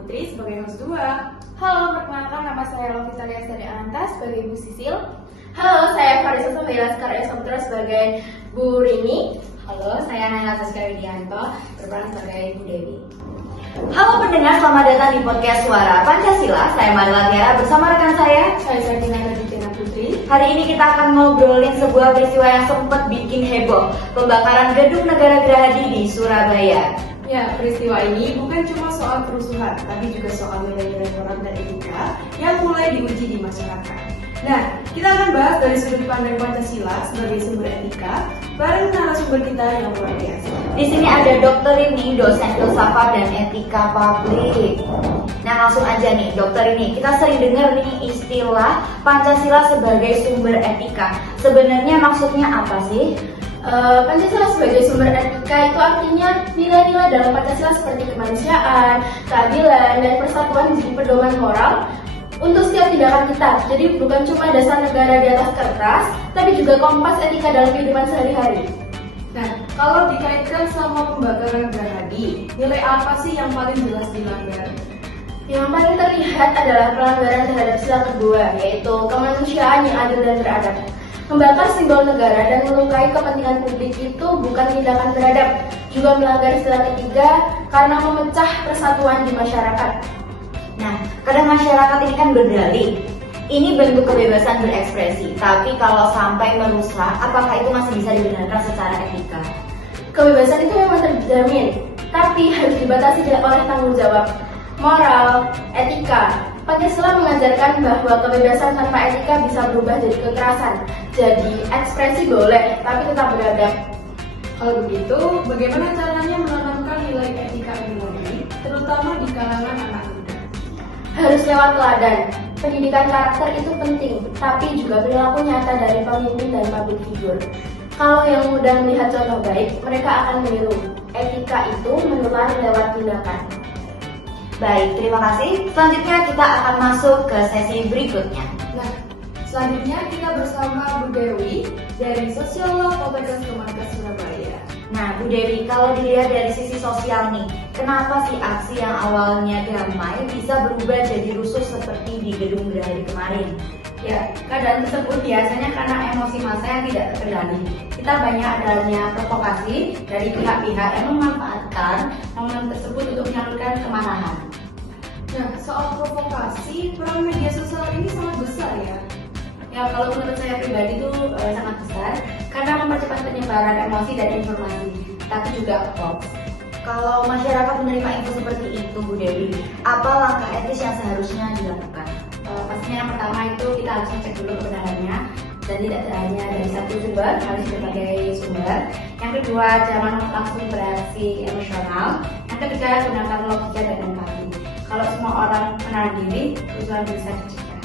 Putri sebagai host 2. Halo, perkenalkan nama saya Lovita Liasari Ananta sebagai Bu Sisil. Halo, saya Farisa Sambaila Sekarya Saputra sebagai Bu Rini. Halo, saya Nana Saska Widianto, berperan sebagai Bu Dewi. Halo pendengar, selamat datang di podcast Suara Pancasila. Saya Madela Tiara bersama rekan saya Sakina Raditya Putri. Hari ini kita akan ngobrolin sebuah peristiwa yang sempat bikin heboh, pembakaran gedung Negara Gerahadi di Surabaya. Ya, peristiwa ini bukan cuma soal kerusuhan, tapi juga soal nilai-nilai moral dan etika yang mulai diuji di masyarakat. Nah, kita akan bahas dari sudut pandang Pancasila sebagai sumber etika bareng narasumber kita yang luar biasa. Di sini ada Dr. Rini, dosen filsafat dan etika publik. Nah, langsung aja nih, Dr. Rini, kita sering dengar nih istilah Pancasila sebagai sumber etika. Sebenarnya maksudnya apa sih? Pancasila sebagai sumber etika itu artinya nilai-nilai dalam Pancasila seperti kemanusiaan, keadilan, dan persatuan menjadi pedoman moral untuk setiap tindakan kita. Jadi bukan cuma dasar negara di atas kertas, tapi juga kompas etika dalam kehidupan sehari-hari. Nah, kalau dikaitkan sama pembakaran Gerahadi, nilai apa sih yang paling jelas dilanggar? Yang paling terlihat adalah pelanggaran terhadap sila kedua, yaitu kemanusiaan yang adil dan beradab. Membakar simbol negara dan melukai kepentingan publik itu bukan tindakan beradab, juga melanggar sila ketiga karena memecah persatuan di masyarakat. Nah, kadang masyarakat ini kan berdalih, ini bentuk kebebasan berekspresi, tapi kalau sampai merusak, apakah itu masih bisa dibenarkan secara etika? Kebebasan itu memang terjamin, tapi harus dibatasi oleh tanggung jawab moral, etika. Pancasila mengajarkan bahwa kebebasan tanpa etika bisa berubah jadi kekerasan. Jadi ekspresi boleh, tapi tetap beradab. Kalau begitu, bagaimana caranya menanamkan nilai etika ini lagi, terutama di kalangan anak muda? Harus lewat teladan. Pendidikan karakter itu penting, tapi juga perilaku nyata dari pemimpin dan public figure. Kalau yang mudah melihat contoh baik, mereka akan meniru. Etika itu menular lewat tindakan. Baik, terima kasih. Selanjutnya kita akan masuk ke sesi berikutnya. Nah, selanjutnya kita bersama Bu Dewi dari Sosiolog Poltekkes Kemenkes Surabaya. Nah, Bu Dewi, kalau dilihat dari sisi sosial nih, kenapa sih aksi yang awalnya damai bisa berubah jadi rusuh seperti di gedung Gerahadi kemarin? Ya, keadaan tersebut biasanya karena emosi massa yang tidak terkendali. Kita banyak adanya provokasi dari pihak-pihak yang memanfaatkan momen tersebut untuk menyalurkan kemarahan. Nah, soal provokasi, peran media sosial ini sangat besar ya. Ya, kalau menurut saya pribadi itu sangat besar karena mempercepat penyebaran emosi dan informasi, tapi juga hoax. Kalau masyarakat menerima info seperti itu, Bu Dewi, apa langkah etis yang seharusnya dilakukan? Pastinya yang pertama itu kita harus cek dulu kebenarannya dan tidak hanya dari satu sumber, harus berbagai sumber. Yang kedua, jangan langsung bereaksi emosional. Yang ketiga, gunakan logika dan empati. Kalau semua orang menahan diri, kerusuhan bisa dicegah.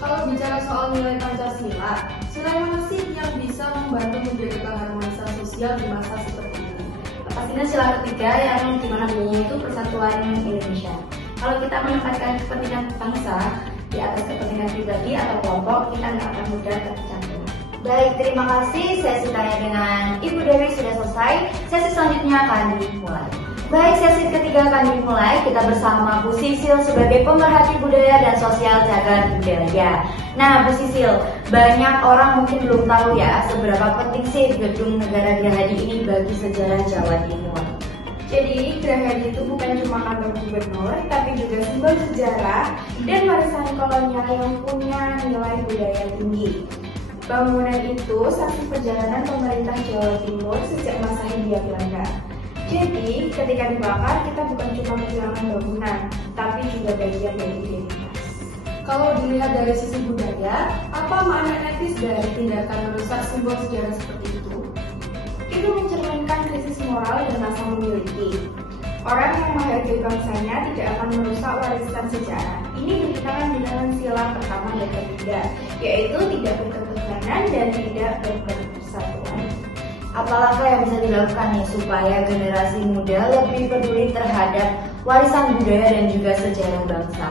Kalau bicara soal nilai Pancasila, nilai mana sih yang bisa membantu menjaga keharmonisan sosial di masa seperti ini? Pastinya sila ketiga yang dimana bunyinya itu persatuan Indonesia. Kalau kita menempatkan kepentingan bangsa di atas kepentingan pribadi atau kelompok, kita nggak akan mudah terpecah belah. Baik, terima kasih. Sesi tanya dengan Ibu Dewi sudah selesai. Sesi selanjutnya akan dimulai. Baik, sesi ketiga akan dimulai. Kita bersama Bu Sisil sebagai pemerhati budaya dan sosial cagar budaya. Nah, Bu Sisil, banyak orang mungkin belum tahu ya seberapa penting sih gedung Negara Gerahadi ini bagi sejarah Jawa Timur. Jadi, Gerahadi itu bukan cuma kantor gubernur, tapi juga simbol sejarah dan warisan kolonial yang punya nilai budaya tinggi. Bangunan itu saksi perjalanan pemerintah Jawa Timur sejak masa Hindia Belanda. Jadi, ketika dibakar, kita bukan cuma kehilangan bangunan, tapi juga bagian dari identitas. Kalau dilihat dari sisi budaya, apa makna etis dari tindakan merusak simbol sejarah seperti itu? Itu mencerminkan krisis moral dan rasa memiliki. Orang yang menghargai bangsanya tidak akan merusak warisan sejarah. Ini berkaitan dengan sila pertama dan ketiga, yaitu tidak berketuhanan dan tidak berpersatuan. Apa langkah yang bisa dilakukan nih supaya generasi muda lebih peduli terhadap warisan budaya dan juga sejarah bangsa?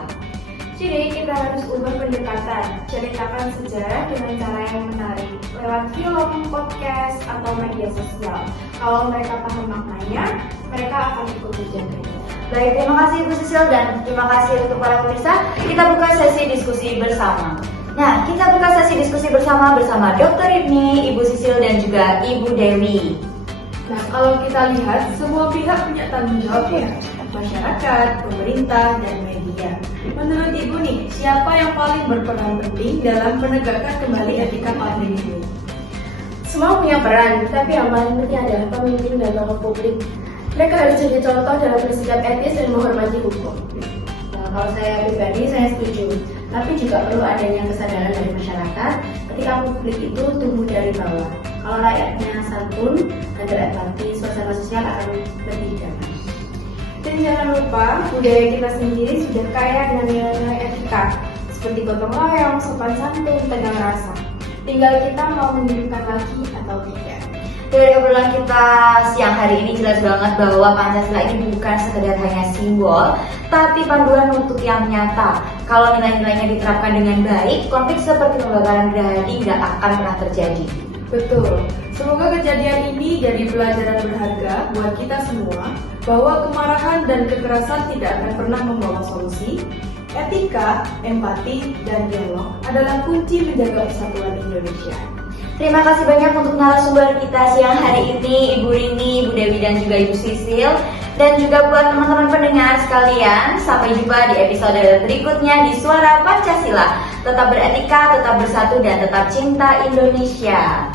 Jadi kita harus ubah pendekatan, ceritakan sejarah dengan cara yang menarik lewat film, podcast, atau media sosial. Kalau mereka paham maknanya, mereka akan ikut menjaganya. Baik, terima kasih Ibu Sisil dan terima kasih untuk para pemirsa. Kita buka sesi diskusi bersama. Nah, kita buka sesi diskusi bersama Dr. Ibni, Ibu Sisil dan juga Ibu Dewi. Nah, kalau kita lihat, semua pihak punya tanggung jawab ya. Masyarakat, pemerintah, dan media. Menurut Ibu nih, siapa yang paling berperan penting dalam menegakkan kembali etika publik ini? Semua punya peran, tapi yang paling penting adalah pemimpin dan tokoh publik. Mereka harus jadi contoh dalam bersikap etis dan menghormati hukum. Nah, kalau saya pribadi, saya setuju. Tapi juga perlu adanya kesadaran dari masyarakat ketika publik itu tumbuh dari bawah. Kalau rakyatnya santun dan berempati, suasana sosial akan lebih damai. Dan jangan lupa, budaya kita sendiri sudah kaya dengan nilai-nilai etika, seperti gotong royong, sopan santun, tegang rasa. Tinggal kita mau menunjukkan lagi atau tidak. Dari obrolan kita siang hari ini jelas banget bahwa Pancasila ini bukan sekedar hanya simbol, tapi panduan untuk yang nyata. Kalau nilai-nilainya diterapkan dengan baik, konflik seperti pembakaran Gerahadi tidak akan pernah terjadi. Betul. Semoga kejadian ini jadi pelajaran berharga buat kita semua bahwa kemarahan dan kekerasan tidak akan pernah membawa solusi. Etika, empati, dan dialog adalah kunci menjaga persatuan Indonesia. Terima kasih banyak untuk narasumber kita siang hari ini, Ibu Rini, Ibu Dewi, dan juga Ibu Sisil. Dan juga buat teman-teman pendengar sekalian, sampai jumpa di episode berikutnya di Suara Pancasila. Tetap beretika, tetap bersatu, dan tetap cinta Indonesia.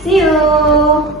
See you!